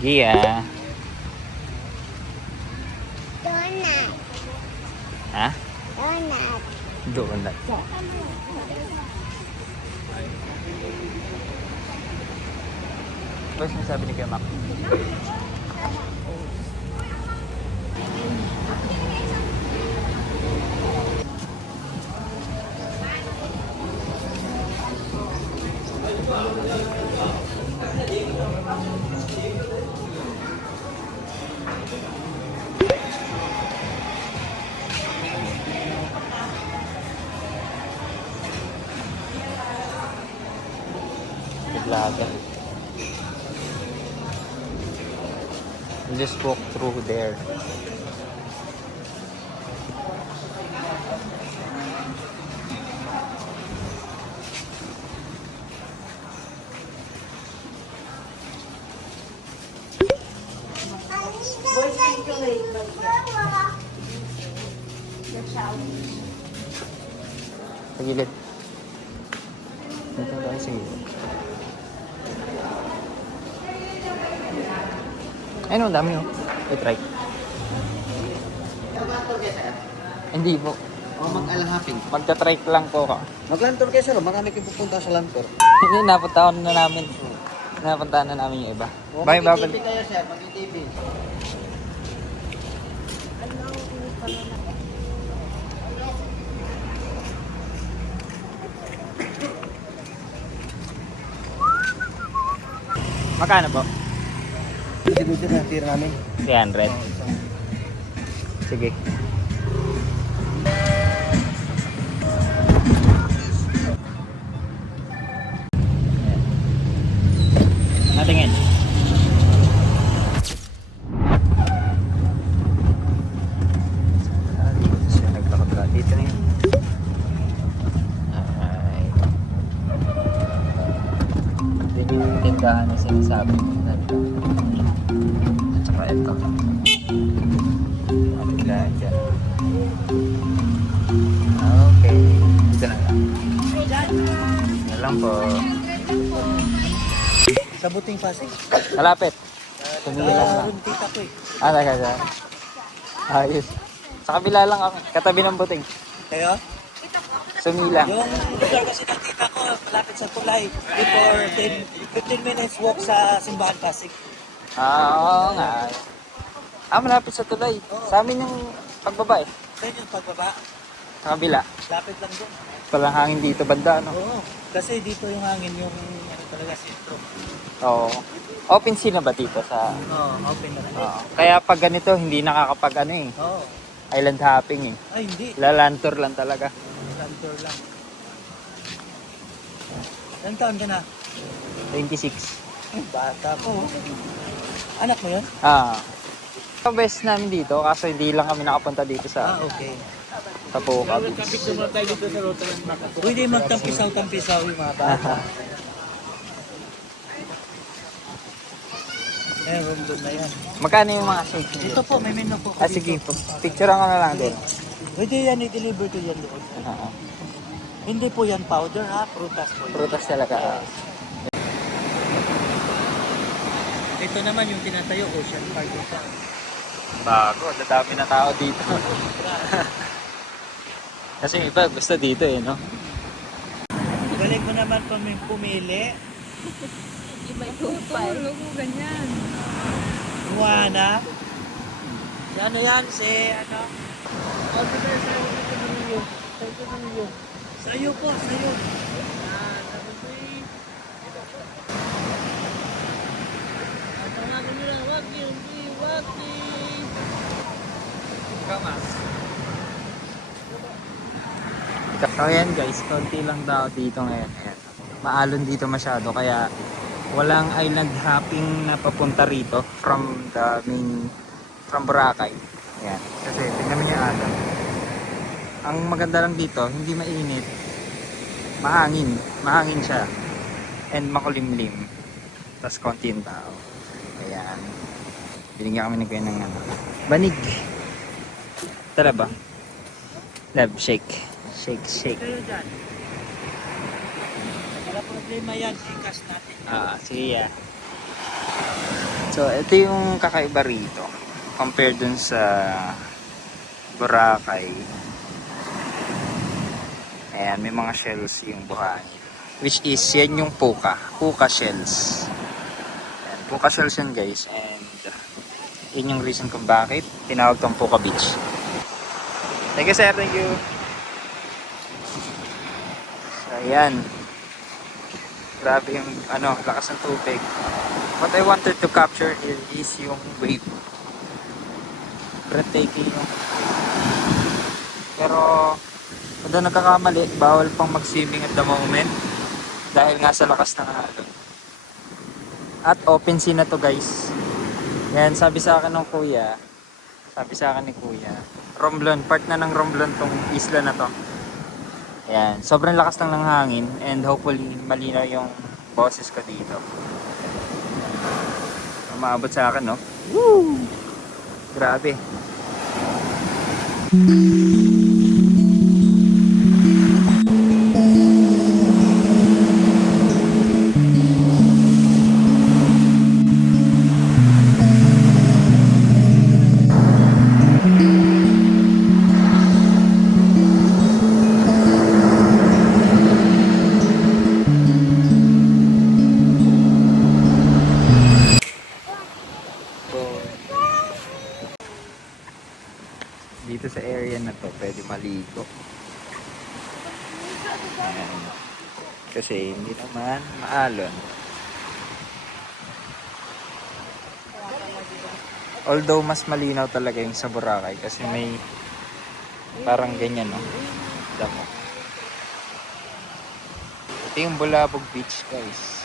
Gia. Donut. Ha? Donut. Donut. Ano sinasabi ni Kuya Mac? Biglaga. We just walk through there. Sa gilid. Dito tayo sa gilid. Ayun, ang dami, oh. Wait, right. Hindi po. O mag-alahapin. Magta-trike lang po ka. Mag-land tour kayo sir, marami kayo pupunta sa land tour. Hindi, napuntahan na namin. Napuntahan na namin yung iba. O Bakit babal? mag-TV kayo sir, mag-TV. Magkano po? Dito na tira namin. 300. Sige. Natingin. Dito na yun. Ay. Dito yung tindahan na sinasabi. At saka ito. Tindahan dyan. Okay. Dito na lang. Dito lang po. Sa Buting Pasig. Malapit. Tumili lang lang. Room tita ko eh. Talaga. Ayos. Sa kabila lang ako. Katabi ng buting. Kayo? Sumilang. Yung lugar kasi ng tita ko, malapit sa Tulay. Before 15 minutes walk sa Simbahan Pasig. Oo nga. Malapit sa tulay. Sa amin yung pagbaba eh. Saan yung pagbaba? Sa kabila. Lapit lang doon. Walang hangin dito banda, no? Oo. Kasi dito yung hangin yung ano talaga sentro. Oo. Open sea na ba dito sa... Oo, open na. Oo. Kaya pag ganito, hindi nakakapag ano eh. Oo. Island hopping eh. Ay, hindi. Lalantor lang talaga. Land tour lang. Ilang taon ka na? 26. Bata po. Anak mo yun? Ang best namin dito, kaso hindi lang kami nakapunta dito sa Okay. sa Puka Beach. Pwede magtampisaw-tampisaw yung mga bata. Room doon na yan. Magkano yung mga shake? Dito po, may menu po. Sige, picture ko na lang din. Pwede yan i-deliver to yan doon. Oo. Hindi po yan powder ha, prutas po. yan. Prutas talaga. Ito naman yung tinatayo, Ocean Park ito. Bago, dadami na tao dito. Kasi yung iba gusto dito eh, no? Balik mo naman pumili. Iba yung pie. Ganyan. Juana. Si ano yan? Si ano? Sa'yo po, sa'yo. So ayan guys, konti lang daw dito ngayon. Ayan. Maalon dito masyado kaya walang island hopping na papunta rito from Boracay. Ayan. Kasi tingnan mo yung alon. Ang maganda lang dito, hindi mainit. Mahangin. Mahangin siya. And makulimlim. Tapos konti yung tao. Ayan. Binigyan kami ng kuya ng ano. Banig. Tara ba? Love, shake. Shake, shake. Kayo dyan. Wala problema yan, ikas natin. Sige ya. So, ito yung kakaiba rito. Compared dun sa Boracay. Ayan, may mga shells yung buhangin. Which is, yan yung puka. Puka shells. Ayan, puka shells yan guys. And, yun yung reason kung bakit tinawag tong Puka Beach. Thank you sir, thank you. So, ayan. Grabe yung lakas ng tubig. What I wanted to capture here is yung wave. Breathtaking yung wave. Pero kada nagkakamali, bawal pang mag-swimming at the moment dahil nga sa lakas ng alon. At open sea na to guys. Yan, sabi sa akin ni kuya, Romblon, part na ng Romblon tong isla na to. Ayan, sobrang lakas lang ng hangin and hopefully malinaw yung boses ko dito. Maabot sa akin, no? Woo! Grabe. Dito sa area na to pwede maligo. Ayan. Kasi hindi naman maalon. Although mas malinaw talaga yung sa Boracay kasi may parang ganyan, no? Damo. Ito yung Bulabog Beach guys.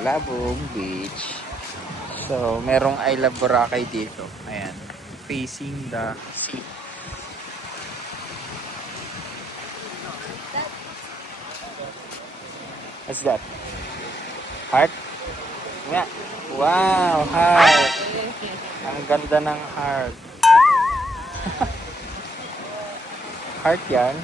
Bulabog Beach. So, merong I Love Boracay dito. Ayan. Facing the sea. What's that? Heart? Nga. Wow, heart. Ang ganda ng heart. Heart yan.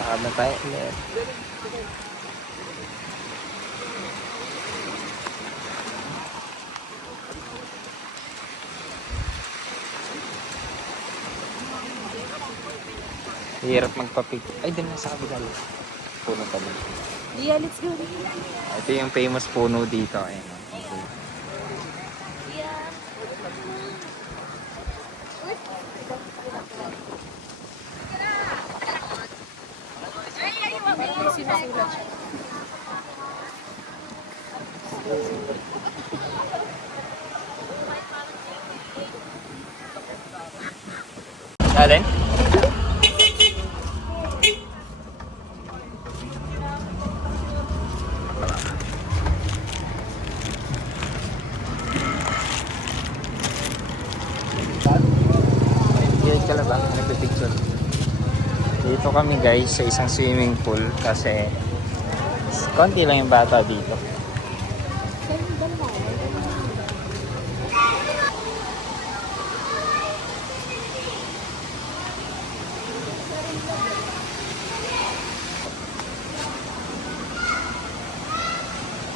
Nakabang tayo ulit. Hirap magpapig. Ay, din na sa kabila. Puno pa din. Yeah, let's go. Ito yung famous puno dito. Ayan. Sinusulat siya. Alin? Gilid ka lang ba? Nagpipicture. Dito kami guys sa isang swimming pool kasi konti lang yung bata dito.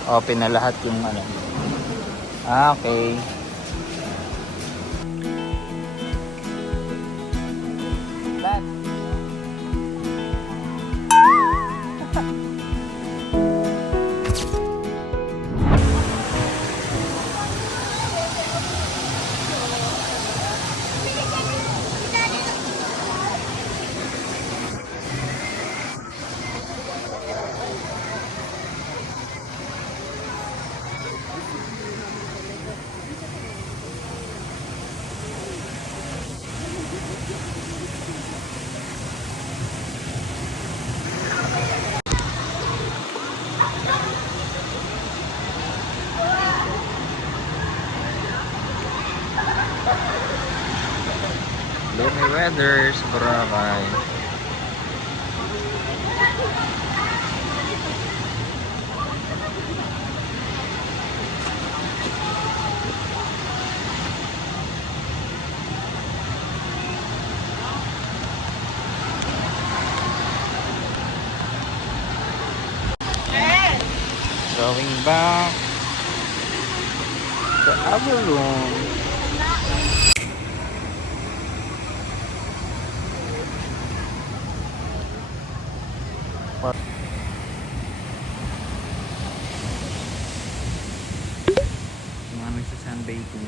Open na lahat yung ano. Ah, okay. Back. Gloomy weather sa Boracay. Going back to our room. Mga nagsa-sunbathing.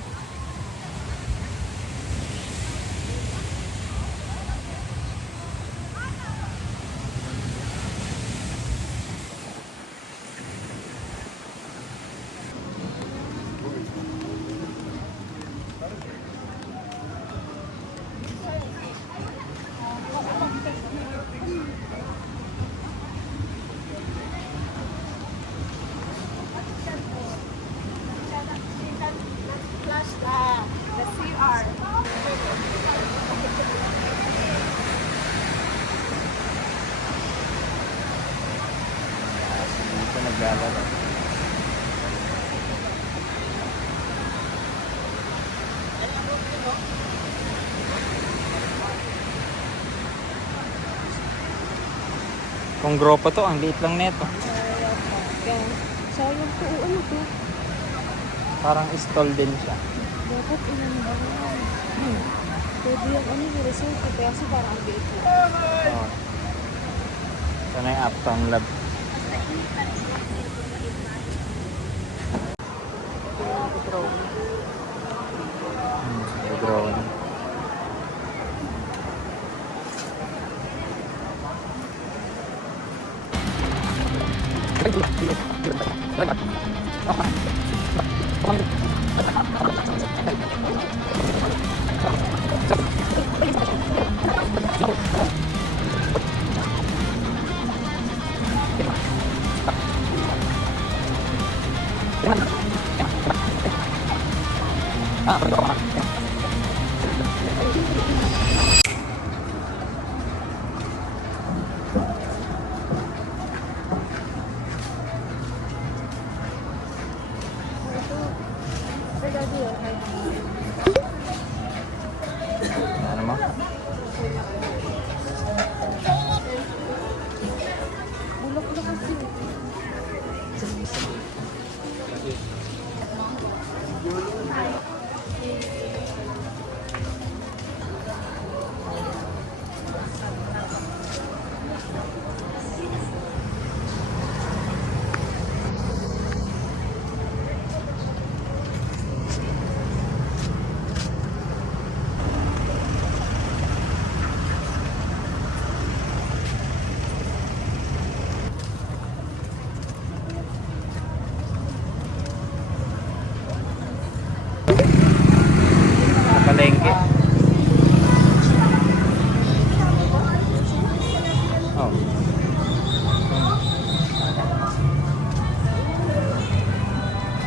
Dito naglalaro. Kung grupo to, ang liit lang neto. Sayang po, ano to? Parang stall din siya. Dapat ilan ba? Pwede yung ano yung resort ko, kasi parang ang liit po. Oh. Ito na yung Uptown Lab. Drone. Ano mo? Bulak-bulak kasi.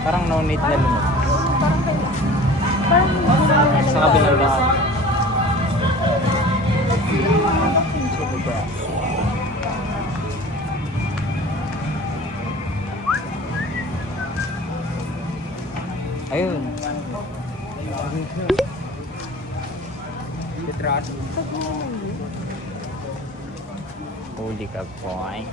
Parang no need na lumot. Parang kaya. Parang hindi na nila Sa kabilang daan. Ayun. Huli ka, boy.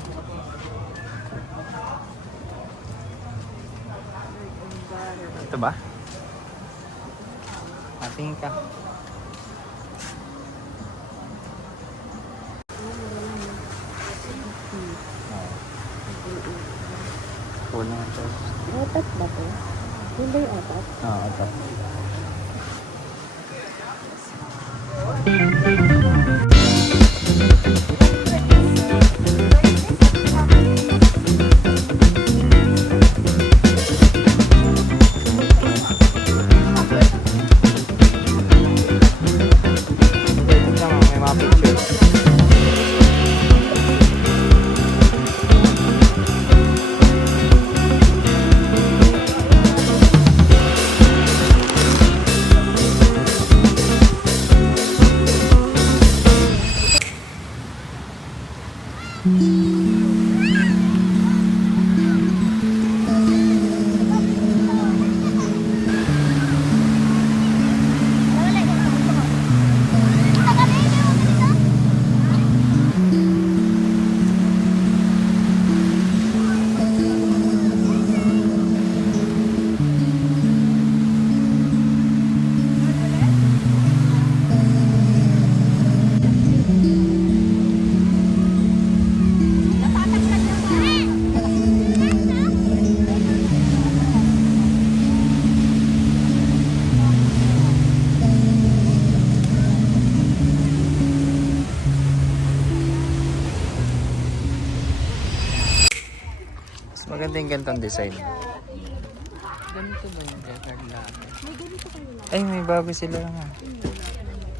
Ito ba? Ating ka. Kulang ito. Apat ba to? Yun ba yung apat? Oo, ito. Ito lang, may mga pictures. Mas maganda yung ganitong design. Ganito ba yung record lahat? Ay, may bago sila nga.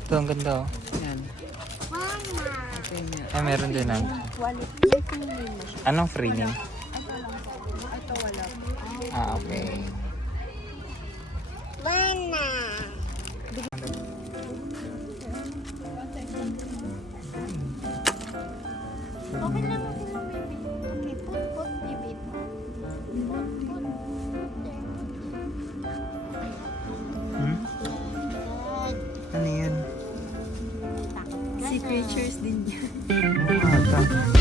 Ito, ang ganda oh. Yan. Okay niya. Ay, meron din ah. Quality. May tingin mo siya. Anong free name? Ito wala. Ah, okay. Mana. Okay lang natin ang baby. Okay, put baby. Hmm? Ano yan? Sea creatures din yan. Ah, ito.